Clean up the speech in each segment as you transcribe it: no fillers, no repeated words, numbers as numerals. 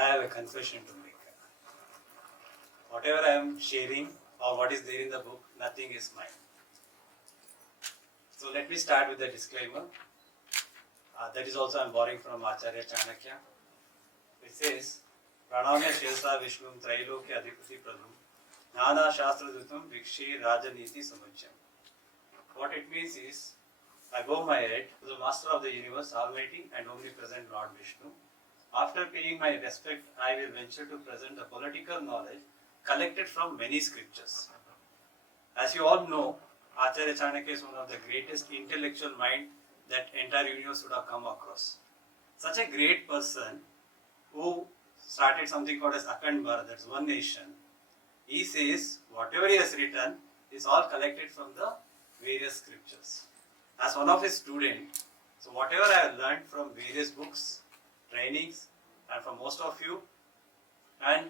I have a confession to make. Whatever I am sharing or what is there in the book, nothing is mine. So let me start with the disclaimer. That is also I am borrowing from Acharya Chanakya. It says, Pranamya Shilsa Vishnum Trailokya Adhipati Pradhum Nana Shastra Dutam Vikshi Rajaniti Samajyam. What it means is, I bow my head to the Master of the Universe, Almighty and Omnipresent Lord Vishnu. After paying my respect, I will venture to present the political knowledge collected from many scriptures. As you all know, Acharya Chanakya is one of the greatest intellectual mind that entire universe would have come across. Such a great person who started something called as Akhand Bharat, that's one nation. He says whatever he has written is all collected from the various scriptures. As one of his students, so whatever I have learned from various books, trainings, and from most of you, and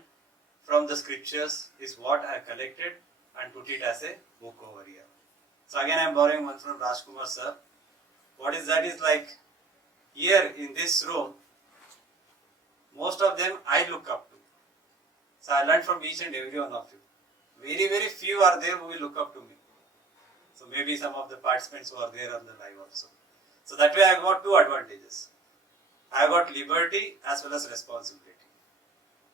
from the scriptures is what I have collected and put it as a book over here. So again I am borrowing one from Rajkumar sir. What is that is like, here in this room, most of them I look up to. So I learned from each and every one of you. Very, very few are there who will look up to me. So maybe some of the participants who are there on the live also. So that way I got two advantages. I got liberty as well as responsibility.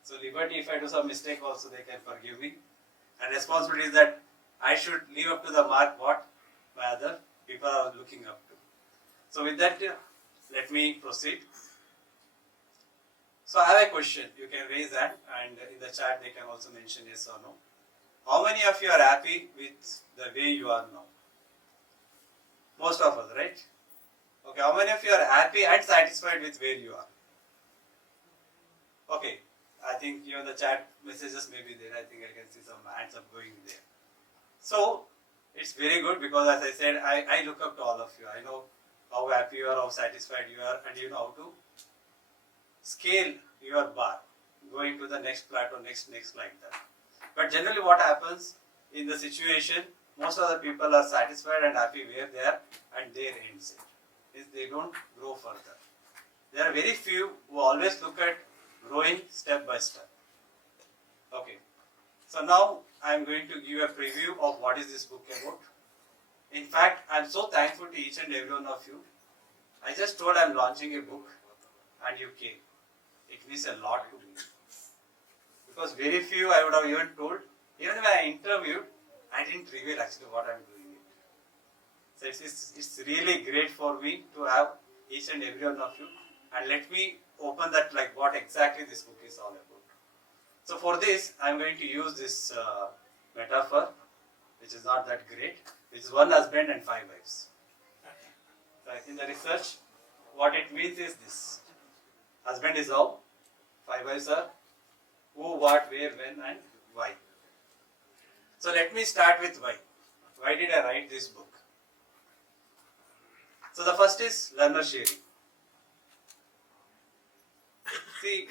So liberty, if I do some mistake also they can forgive me. And responsibility is that I should live up to the mark what my other people are looking up to. So with that, let me proceed. So I have a question. You can raise that and in the chat they can also mention yes or no. How many of you are happy with the way you are now? Most of us, right? Okay, how many of you are happy and satisfied with where you are? Okay, I think even the chat messages may be there. I think I can see some hands up going there. So, it's very good because as I said, I look up to all of you. I know how happy you are, how satisfied you are, and you know how to scale your bar, going to the next plateau, next like that. But generally what happens in the situation, most of the people are satisfied and happy where they are and their ends it. They don't grow further. There are very few who always look at growing step by step. Okay. So now I am going to give a preview of what is this book about. In fact, I am so thankful to each and every one of you. I just told I am launching a book and you came. It means a lot to me. Because very few I would have even told. Even when I interviewed, I didn't reveal actually what I am doing it. So it's really great for me to have each and every one of you. And let me open that like what exactly this book is all about. So for this, I am going to use this metaphor, which is not that great, which is one husband and 5 wives. So in the research, what it means is this. Husband is how, 5 wives are who, what, where, when and why. So let me start with why. Why did I write this book? So the first is learner sharing. See,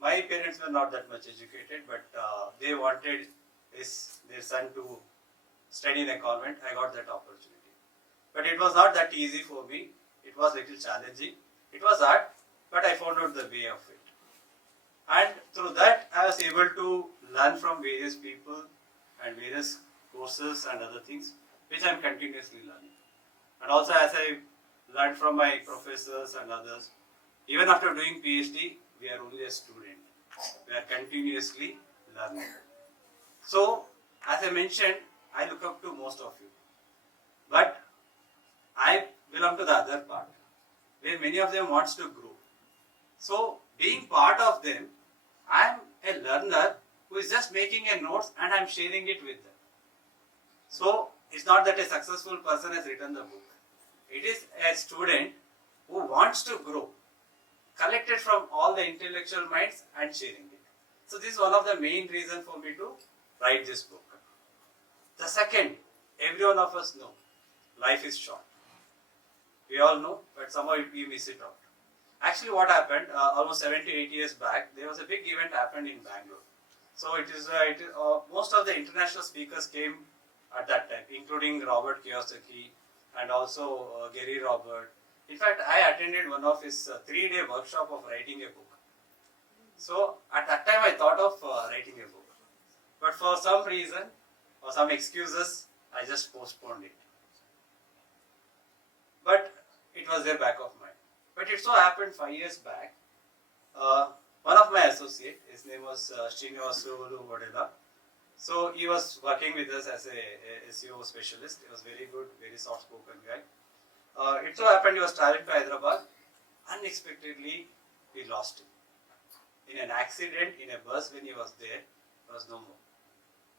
my parents were not that much educated, but they wanted their son to study in a convent. I got that opportunity. But it was not that easy for me. It was a little challenging. It was hard, but I found out the way of it. And through that, I was able to learn from various people and various courses and other things, which I am continuously learning. And also as I learned from my professors and others, even after doing PhD, we are only a student. We are continuously learning. So, as I mentioned, I look up to most of you. But I belong to the other part, where many of them wants to grow. So, being part of them, I am a learner who is just making a notes and I am sharing it with them. So, it's not that a successful person has written the book. It is a student who wants to grow, collected from all the intellectual minds and sharing it. So, this is one of the main reasons for me to write this book. The second, every one of us know, life is short. We all know, but somehow we miss it out. Actually, what happened, almost 7 to 8 years back, there was a big event happened in Bangalore. So, most of the international speakers came at that time, including Robert Kiyosaki and also Gary Robert. In fact, I attended one of his 3-day workshop of writing a book. So at that time I thought of writing a book. But for some reason or some excuses, I just postponed it. But it was there back of mind. But it so happened 5 years back, one of my associate, his name was Srinivasulu Vodela. So he was working with us as a SEO specialist. He was very good, very soft-spoken guy. It so happened he was traveling to Hyderabad. Unexpectedly, we lost him. In an accident, in a bus when he was there, he was no more.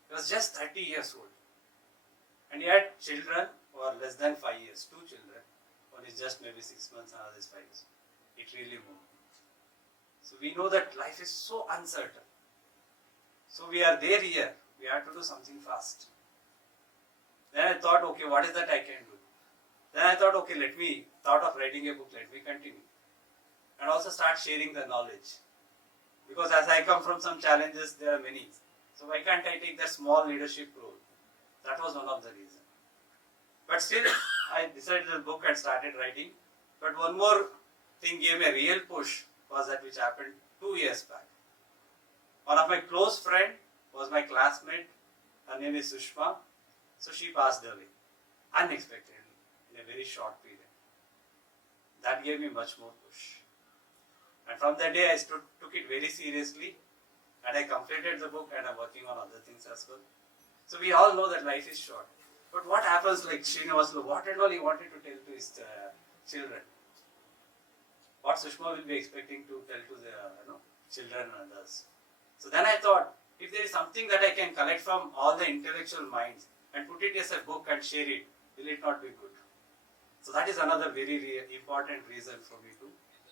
He was just 30 years old. And he had children who are less than 5 years, 2 children. One is just maybe 6 months, another is 5 years. It really moved. So we know that life is so uncertain. So we are there here. We have to do something fast. Then I thought, okay, what is that I can do? Then I thought, okay, thought of writing a book, let me continue. And also start sharing the knowledge. Because as I come from some challenges, there are many. So why can't I take that small leadership role? That was one of the reasons. But still, I decided the book and started writing. But one more thing gave me a real push was that which happened 2 years back. One of my close friend was my classmate. Her name is Sushma. So she passed away unexpectedly in a very short period. That gave me much more push. And from that day, I took it very seriously. And I completed the book and I'm working on other things as well. So we all know that life is short. But what happens, like Srinivasulu, what and all he wanted to tell to his children? What Sushma will be expecting to tell to the children and others. So then I thought, if there is something that I can collect from all the intellectual minds and put it as a book and share it, will it not be good? So that is another very important reason for me to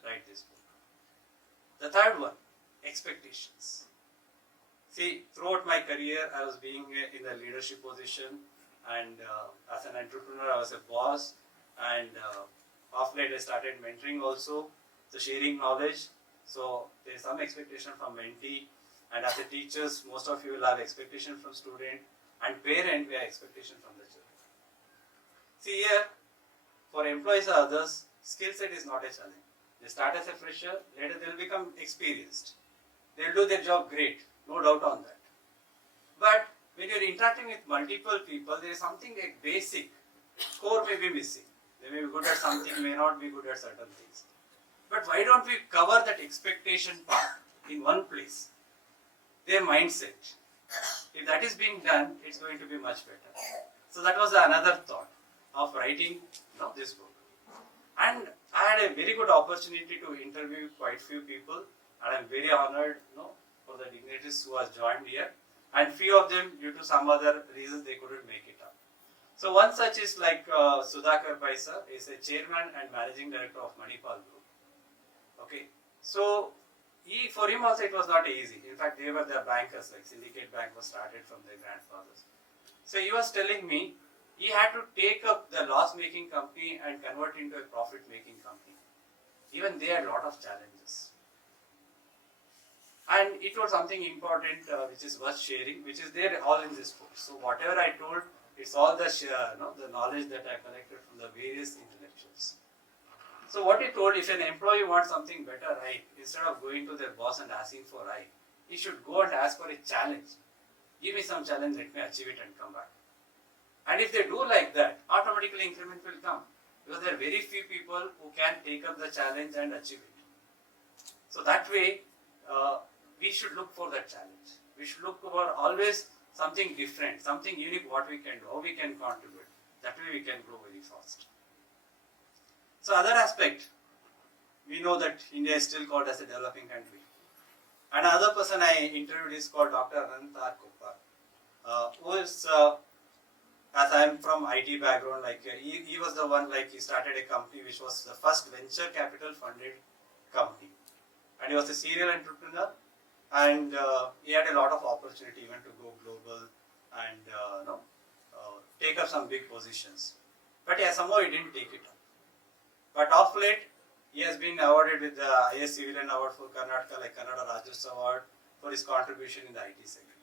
write this book. The third one, expectations. See, throughout my career, I was being in a leadership position, and as an entrepreneur, I was a boss, and of late I started mentoring also, so sharing knowledge. So there is some expectation from mentee, and as a teachers, most of you will have expectation from student, and parent, we have expectation from the children. See here, for employees or others, skill set is not a challenge. They start as a fresher, later they will become experienced. They will do their job great, no doubt on that. But when you are interacting with multiple people, there is something like basic, core may be missing. They may be good at something, may not be good at certain things. But why don't we cover that expectation part in one place? Their mindset. If that is being done, it's going to be much better. So that was another thought of writing this book. And I had a very good opportunity to interview quite few people, and I'm very honored for the dignitaries who has joined here. And few of them, due to some other reasons, they couldn't make it up. So one such is like Sudhakar Paisa, is a chairman and managing director of Manipal Group. Okay, so for him also it was not easy. In fact, they were the bankers, like Syndicate Bank was started from their grandfathers. So he was telling me he had to take up the loss-making company and convert into a profit-making company. Even they had a lot of challenges. And it was something important which is worth sharing, which is there all in this book. So whatever I told, it's all the knowledge that I collected from the various intellectuals. So what he told, if an employee wants something better, right, instead of going to their boss and asking for right, he should go and ask for a challenge. Give me some challenge, let me achieve it and come back. And if they do like that, automatically increment will come. Because there are very few people who can take up the challenge and achieve it. So that way, we should look for that challenge. We should look for always something different, something unique, what we can do, how we can contribute. That way we can grow very fast. So other aspect, we know that India is still called as a developing country. Another person I interviewed is called Dr. Anantar Koppar, who is, as I am from IT background, like he was the one, like he started a company which was the first venture capital funded company. And he was a serial entrepreneur, and he had a lot of opportunity even to go global and take up some big positions. But yeah, somehow he didn't take it up. But of late, he has been awarded with the highest civilian award for Karnataka, like Kannada Rajyotsava Award, for his contribution in the IT segment.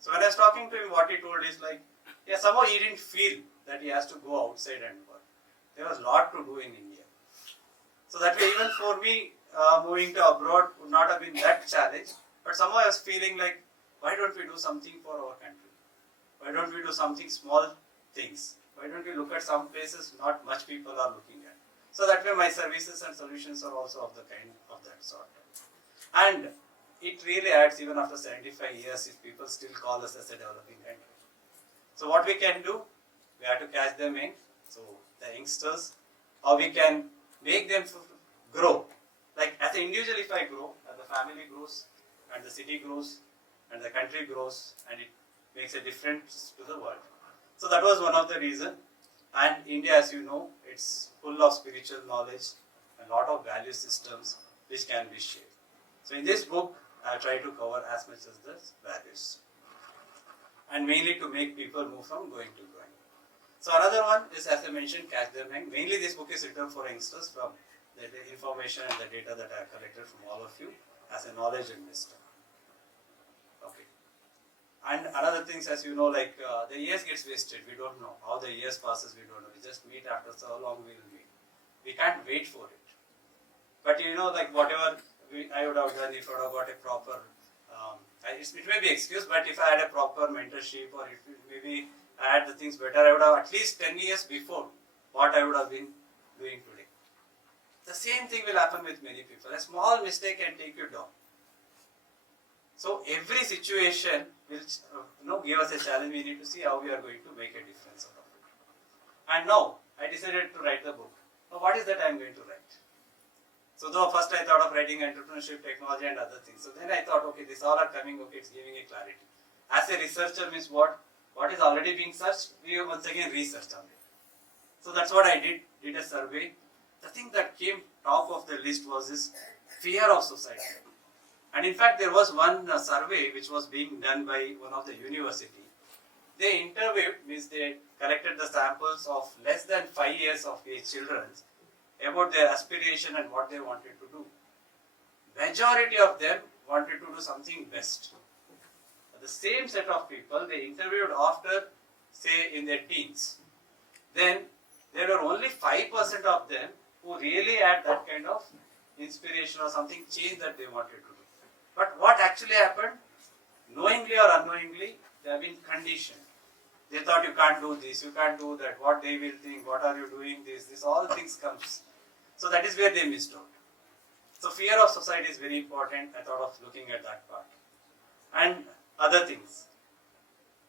So when I was talking to him, what he told is like, yeah, somehow he didn't feel that he has to go outside and work. There was a lot to do in India. So that way, even for me, moving to abroad would not have been that challenge, but somehow I was feeling like, why don't we do something for our country? Why don't we do something small things? Why don't we look at some places not much people are looking at? So that way my services and solutions are also of the kind of that sort. And it really adds even after 75 years if people still call us as a developing country. So what we can do, we have to catch them in, so the youngsters, or we can make them grow. Like as an individual, if I grow, and the family grows, and the city grows, and the country grows, and it makes a difference to the world. So that was one of the reasons. And India, as you know, it's full of spiritual knowledge, a lot of value systems which can be shared. So in this book, I try to cover as much as the values, and mainly to make people move from going to growing. So another one is, as I mentioned, catch them young. Mainly this book is written for youngsters from the information and the data that I have collected from all of you as a knowledge investor. Okay. And another things, as you know, like the years gets wasted. We don't know how the years passes. We don't know. We just meet after so long we will meet. We can't wait for it. But you know, like whatever I would have done if I would have got a proper, it may be excuse, but if I had a proper mentorship or if maybe I had the things better, I would have at least 10 years before what I would have been doing today. The same thing will happen with many people. A small mistake can take you down. So every situation will give us a challenge. We need to see how we are going to make a difference out of it. And now I decided to write the book. Now what is that I am going to write? So though first I thought of writing entrepreneurship, technology and other things. So then I thought, okay, these all are coming, okay, it's giving a clarity. As a researcher means what is already being searched, we once again researched on it. So that's what I did a survey. The thing that came top of the list was this fear of society. And in fact, there was one survey which was being done by one of the university. They interviewed, means they collected the samples of less than 5 years of age children about their aspiration and what they wanted to do. Majority of them wanted to do something best. The same set of people they interviewed after, say, in their teens. Then there were only 5% of them who really had that kind of inspiration or something change that they wanted to do. But what actually happened? Knowingly or unknowingly, they have been conditioned. They thought you can't do this, you can't do that, what they will think, what are you doing this all things comes. So that is where they missed out. So fear of society is very important. I thought of looking at that part. And other things.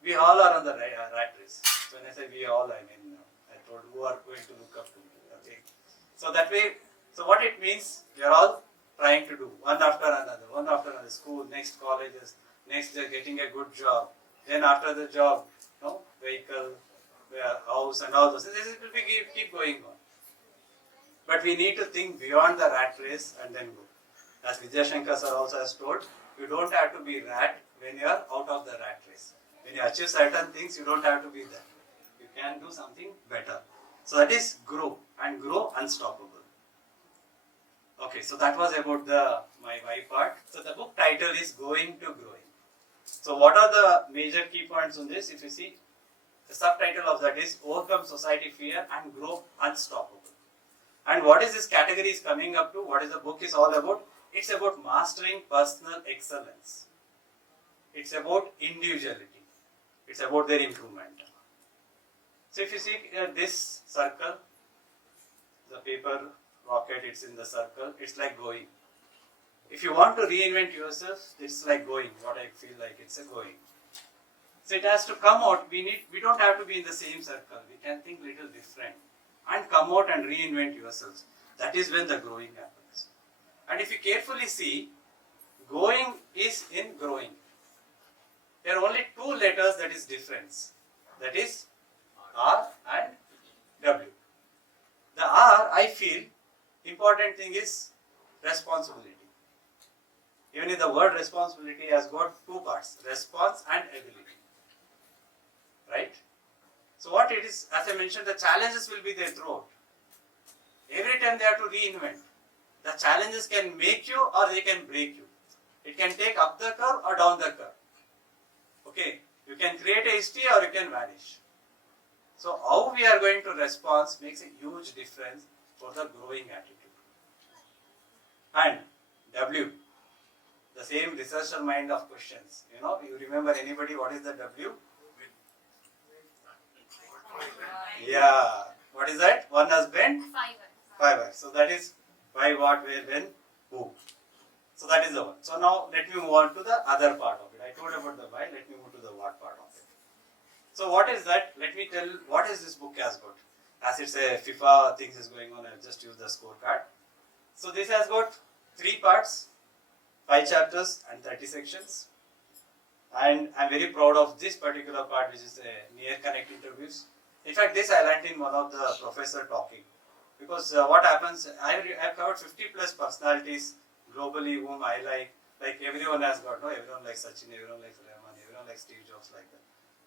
We all are on the rat race. So when I say we all, I mean, I told who are going to look up to me. Okay. So that way, so what it means, we are all trying to do one after another, school, next colleges, next they're getting a good job. Then after the job, vehicle, house and all those things. This will keep going on. But we need to think beyond the rat race and then go. As Vijay Shankar sir also has told, you don't have to be rat when you are out of the rat race. When you achieve certain things, you don't have to be that. You can do something better. So that is grow and grow unstoppable. Okay, so that was about my why part. So the book title is Going to Growing. So what are the major key points on this? If you see, the subtitle of that is Overcome Society Fear and Grow Unstoppable. And what is this category is coming up to? What is the book is all about? It's about mastering personal excellence. It's about individuality. It's about their improvement. So if you see this circle, the paper rocket, it's in the circle, it's like going. If you want to reinvent yourself, it's like going, what I feel like it's a going. So it has to come out, we don't have to be in the same circle, we can think little different and come out and reinvent yourselves. That is when the growing happens. And if you carefully see, going is in growing. There are only two letters that is difference. That is R and W. The R, I feel, important thing is responsibility. Even if the word responsibility has got two parts, response and ability. Right? So what it is, as I mentioned, the challenges will be there throughout. Every time they have to reinvent. The challenges can make you or they can break you. It can take up the curve or down the curve. Okay, you can create a history or you can vanish. So how we are going to respond makes a huge difference for the growing attitude. And W, the same researcher mind of questions. You remember anybody what is the W? Yeah. What is that? One husband? Five. So that is why, what, where, when, who. So that is the one. So now let me move on to the other part of it. I told about the why, let me move to the what part of it. So what is that? Let me tell what is this book has got. As it's a FIFA things is going on, I'll just use the scorecard. So this has got 3 parts, 5 chapters and 30 sections. And I'm very proud of this particular part, which is a near connect interviews. In fact, this I learned in one of the professor talking. Because what happens, I've covered 50 plus personalities globally whom I like everyone has got, no, everyone likes Sachin, everyone likes Rahman, everyone likes Steve Jobs like that.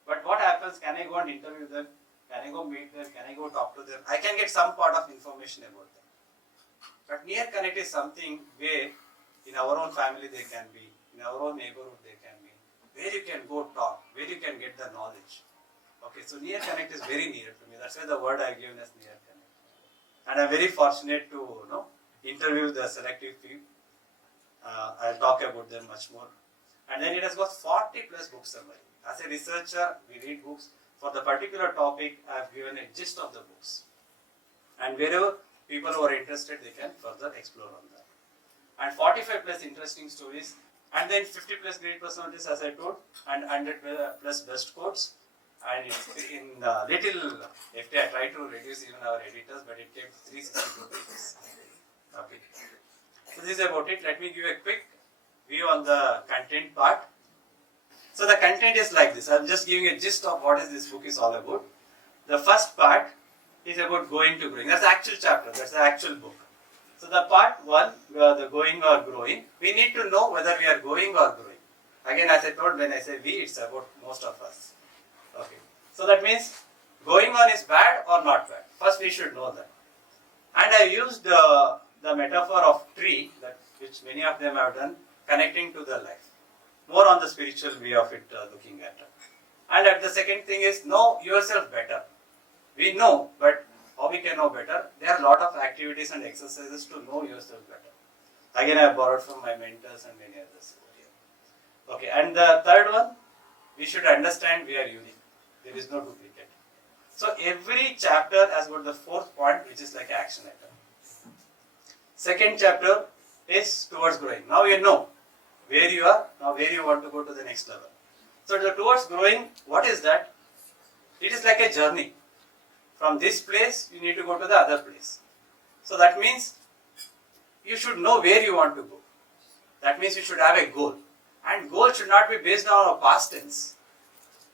But what happens, can I go and interview them? Can I go meet them? Can I go talk to them? I can get some part of information about them. But near connect is something where in our own family they can be, in our own neighborhood they can be, where you can go talk, where you can get the knowledge. Okay, so near connect is very near to me. That's why the word I given as near connect. And I'm very fortunate to interview the selective few. I'll talk about them much more. And then it has got 40 plus book summary. As a researcher, we read books. For the particular topic, I have given a gist of the books. And wherever people who are interested, they can further explore on that. And 45 plus interesting stories. And then 50 plus great personalities, as I told. And 100 plus best quotes. And in little FT, I tried to reduce even our editors, but it came to 362 pages. Okay. So this is about it. Let me give a quick view on the content part. So the content is like this. I am just giving a gist of what is this book is all about. The first part is about going to growing. That's the actual chapter. That's the actual book. So the part 1, the going or growing, we need to know whether we are going or growing. Again, as I told, when I say we, it's about most of us. Okay. So that means going on is bad or not bad. First we should know that. And I used the metaphor of tree, which many of them have done, connecting to the life. More on the spiritual way of it looking at it. And the second thing is know yourself better. We know, but how we can know better? There are a lot of activities and exercises to know yourself better. Again, I have borrowed from my mentors and many others. Okay, and the third one, we should understand we are unique. There is no duplicate. So every chapter has got the 4th point, which is like an action item. Second chapter is towards growing. Now you know where you are, now where you want to go to the next level. So towards growing, what is that? It is like a journey. From this place, you need to go to the other place. So that means you should know where you want to go. That means you should have a goal. And goal should not be based on a past tense.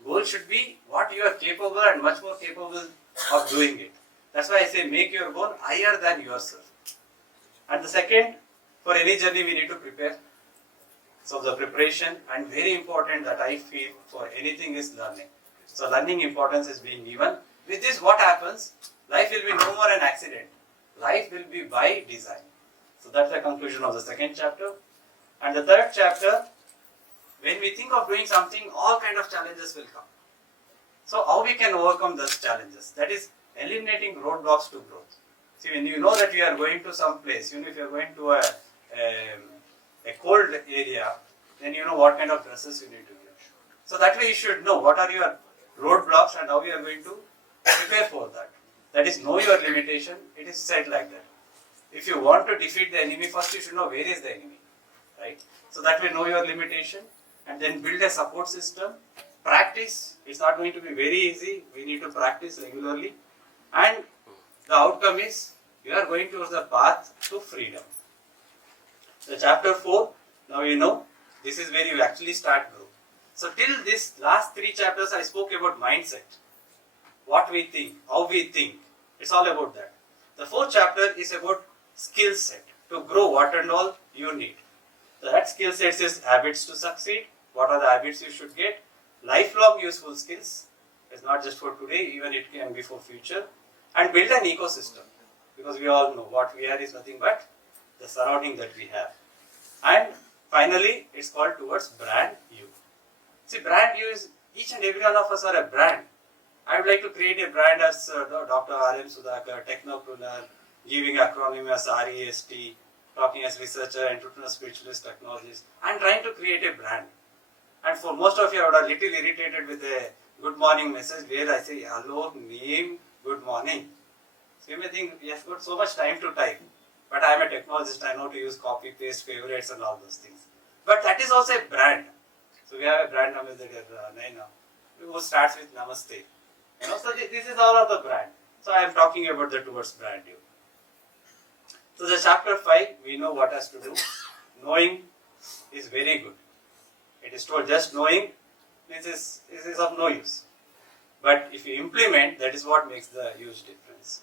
Goal should be what you are capable and much more capable of doing it. That's why I say make your goal higher than yourself. And the second, for any journey we need to prepare. So the preparation, and very important that I feel for anything is learning. So learning importance is being given. With this what happens? Life will be no more an accident. Life will be by design. So that's the conclusion of the second chapter. And the third chapter, when we think of doing something, all kind of challenges will come. So how we can overcome those challenges? That is eliminating roadblocks to growth. See, when you know that you are going to some place, if you are going to a cold area, then you know what kind of dresses you need to get. So that way you should know what are your roadblocks and how you are going to prepare for that. That is know your limitation. It is said like that. If you want to defeat the enemy, first you should know where is the enemy. Right? So that way know your limitation and then build a support system. Practice. It's not going to be very easy. We need to practice regularly. And the outcome is you are going towards the path to freedom. The chapter 4, now you know, this is where you actually start growth. So till this last 3 chapters I spoke about mindset. What we think, how we think. It's all about that. The 4th chapter is about skill set. To grow what and all you need. So that skill set is habits to succeed. What are the habits you should get? Lifelong useful skills. It's not just for today, even it can be for future. And build an ecosystem. Because we all know what we are is nothing but the surrounding that we have. And finally, it's called towards brand you. See, brand you is, each and every one of us are a brand. I would like to create a brand as Dr. R.M. Sudhakar, technopreneur, giving acronym as REST, talking as researcher, entrepreneur, spiritualist, technologist, and trying to create a brand. And for most of you, I would have little irritated with a good morning message where I say, hello, name, good morning. So you may think, we have got so much time to type. But I am a technologist, I know to use copy, paste, favorites and all those things. But that is also a brand. So we have a brand ambassador, Naina, who starts with Namaste. So this is all of the brand. So I am talking about the towards brand. So the chapter 5, we know what has to do. Knowing is very good. It is told just knowing is of no use. But if you implement, that is what makes the huge difference.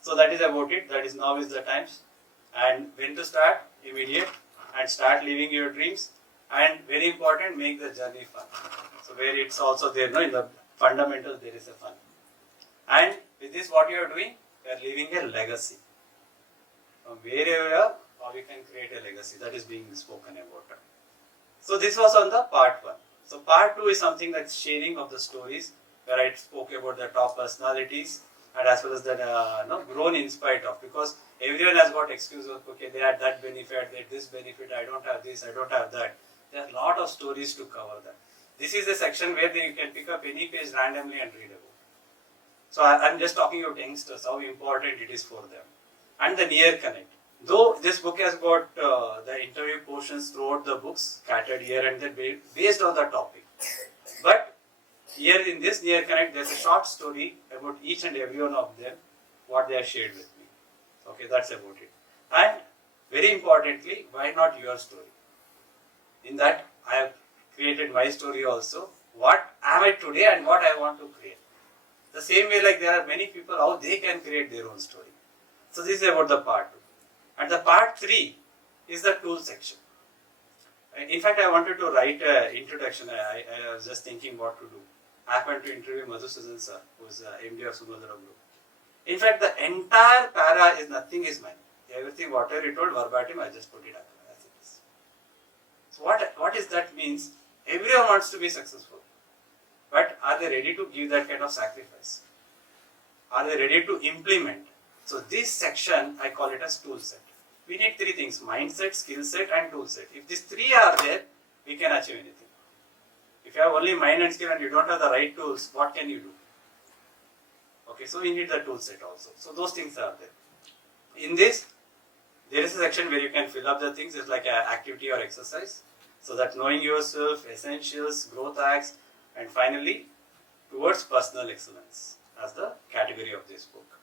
So that is about it. That is now is the times. And when to start? Immediate. And start living your dreams. And very important, make the journey fun. So where it's also there, in the fundamentals there is a fun. And with this what you are doing? You are leaving a legacy. From wherever you are, how you can create a legacy. That is being spoken about. So this was on the part 1. So part 2 is something like sharing of the stories, where I spoke about the top personalities and as well as the grown in spite of, because everyone has got excuses. Okay, they had that benefit, they had this benefit, I don't have this, I don't have that. There are a lot of stories to cover that. This is a section where you can pick up any page randomly and read about. So I'm just talking about youngsters, how important it is for them. And the near connect. Though this book has got the interview portions throughout the books, scattered here and there based on the topic. But here in this near connect, there's a short story about each and every one of them, what they have shared with me. Okay, that's about it. And very importantly, why not your story? In that, I have created my story also. What am I today and what I want to create. The same way, like there are many people, how they can create their own story. So this is about the part 2. And the part 3 is the tool section. In fact, I wanted to write an introduction. I was just thinking what to do. I happened to interview Madhusudan sir, who is MD of Sudhakar Group. In fact, the entire para is nothing is mine. Everything, whatever he told verbatim, I just put it up as it is. So what is that means? Everyone wants to be successful. But are they ready to give that kind of sacrifice? Are they ready to implement? So this section, I call it as tool set. We need 3 things: mindset, skill set and tool set. If these 3 are there, we can achieve anything. If you have only mind and skill and you don't have the right tools, what can you do? Okay, so we need the tool set also. So those things are there. In this, there is a section where you can fill up the things. It's like an activity or exercise. So that knowing yourself, essentials, growth hacks, and finally, towards personal excellence as the category of this book.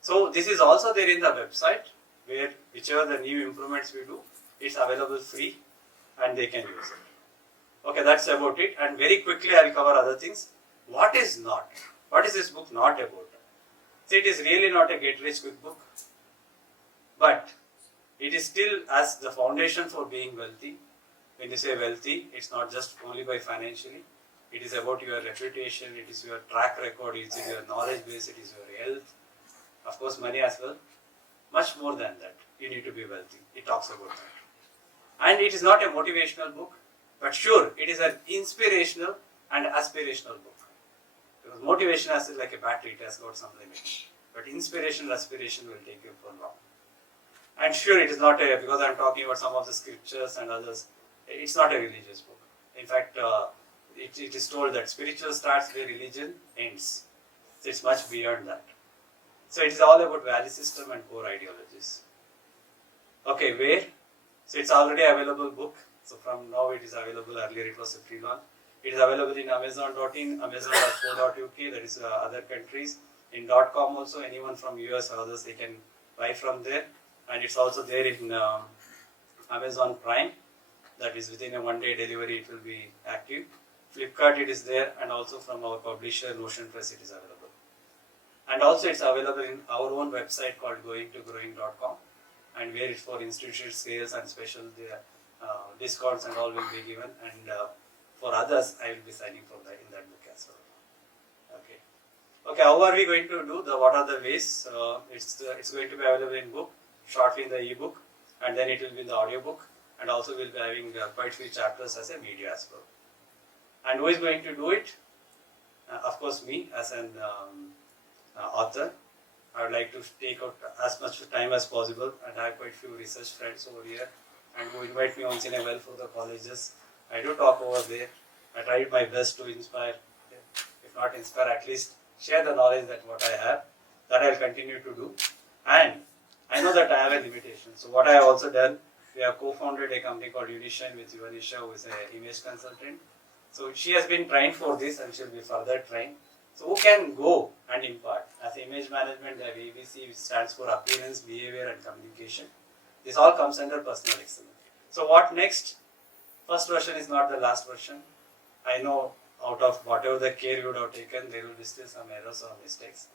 So this is also there in the website, where whichever the new improvements we do, it's available free and they can use it. Okay, that's about it. And very quickly I will cover other things. What is not? What is this book not about? So it is really not a get rich quick book, but it is still as the foundation for being wealthy. When you say wealthy, it's not just only by financially. It is about your reputation, it is your track record, it is your knowledge base, it is your health. Of course, money as well. Much more than that, you need to be wealthy. It talks about that. And it is not a motivational book, but sure, it is an inspirational and aspirational book. Because motivation is like a battery, it has got some limit. But inspiration, aspiration will take you for long. And sure, it is not a, because I am talking about some of the scriptures and others, it's not a religious book. In fact, it is told that spiritual starts where religion ends. So it's much beyond that. So it is all about value system and core ideologies. Okay, where? So it's already available book. So from now it is available. Earlier it was a free launch. It is available in Amazon.in, Amazon.co.uk, that is other countries. In .com also, anyone from US or others, they can buy from there. And it's also there in Amazon Prime. That is within a 1-day delivery it will be active. Flipkart it is there, and also from our publisher Notion Press it is available. And also it's available in our own website called goingtogrowing.com, and where it's for institutional sales and special discounts and all will be given. And for others, I will be signing for that in that book as well. Okay, how are we going to do what are the ways? It's going to be available in book, shortly in the ebook, and then it will be in the audiobook, and also we'll be having quite few chapters as a media as well. And who is going to do it? Of course, me as an author. I would like to take out as much time as possible, and I have quite few research friends over here and who invite me once in a while for the colleges. I do talk over there. I tried my best to inspire, if not inspire, at least share the knowledge that what I have, that I will continue to do. And I know that I have a limitation. So what I have also done, we have co-founded a company called Unishine with Yuvanisha, who is an image consultant. So she has been trained for this and she will be further trained. So who can go and impart? As image management, the ABC, which stands for appearance, behavior and communication. This all comes under personal excellence. So what next? First version is not the last version. I know out of whatever the care you would have taken, there will be still some errors or mistakes.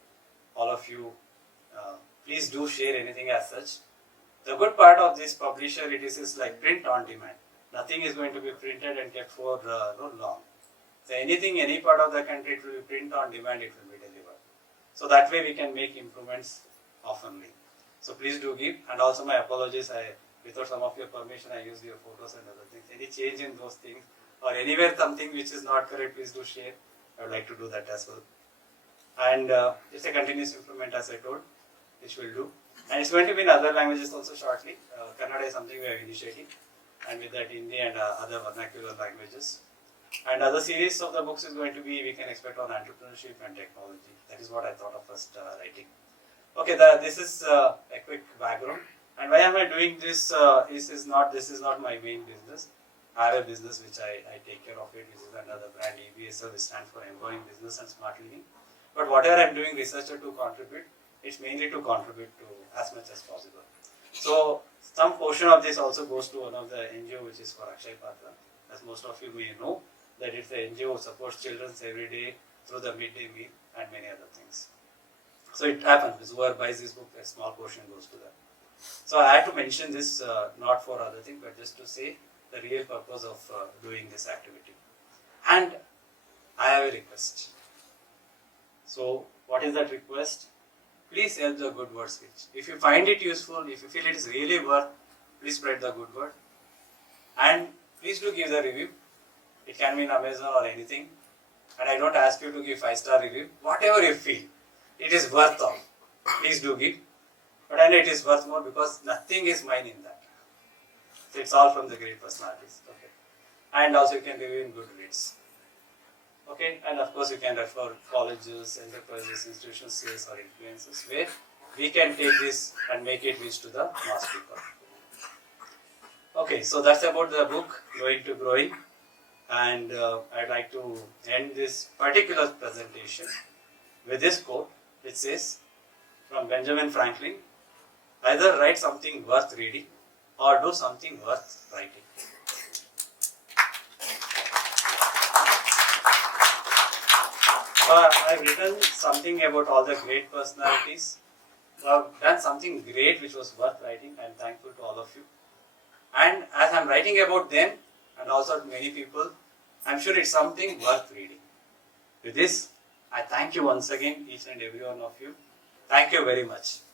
All of you, please do share anything as such. The good part of this publisher, it is like print on demand. Nothing is going to be printed and kept for long. So anything, any part of the country, it will be print on demand, it will be delivered. So that way we can make improvements oftenly. So please do give, and also my apologies, without some of your permission, I used your photos and other things. Any change in those things, or anywhere something which is not correct, please do share. I would like to do that as well. And it's a continuous improvement, as I told, which we'll do. And it's going to be in other languages also shortly. Kannada is something we are initiating, and with that Hindi and other vernacular languages. And other series of the books is going to be, we can expect on entrepreneurship and technology. That is what I thought of first writing. Okay, this is a quick background. And why am I doing this? This is not my main business. I have a business which I take care of it, which is under the brand EBSL, which stands for Empowering Business and Smart Living. But whatever I'm doing researcher to contribute, it's mainly to contribute to as much as possible. So some portion of this also goes to one of the NGO which is for Akshay Patra. As most of you may know, that it's the NGO who supports children every day through the midday meal and many other things. So it happens, whoever buys this book, a small portion goes to them. So I had to mention this not for other things, but just to say the real purpose of doing this activity. And I have a request. So what is that request? Please help the good word speech. If you find it useful, if you feel it is really worth, please spread the good word. And please do give the review. It can be in Amazon or anything. And I don't ask you to give 5-star review. Whatever you feel, it is worth of. Please do give. But I know it is worth more because nothing is mine in that. So it's all from the great personalities. Okay. And also you can review in good rates. Okay, and of course you can refer colleges, enterprises, institutions, sales or influencers where we can take this and make it reach to the mass people. Okay, so that's about the book, Growing to Growing. And I'd like to end this particular presentation with this quote, which says from Benjamin Franklin, either write something worth reading or do something worth writing. I've written something about all the great personalities. I've done something great which was worth writing. I'm thankful to all of you. And as I'm writing about them and also many people, I'm sure it's something worth reading. With this, I thank you once again, each and every one of you. Thank you very much.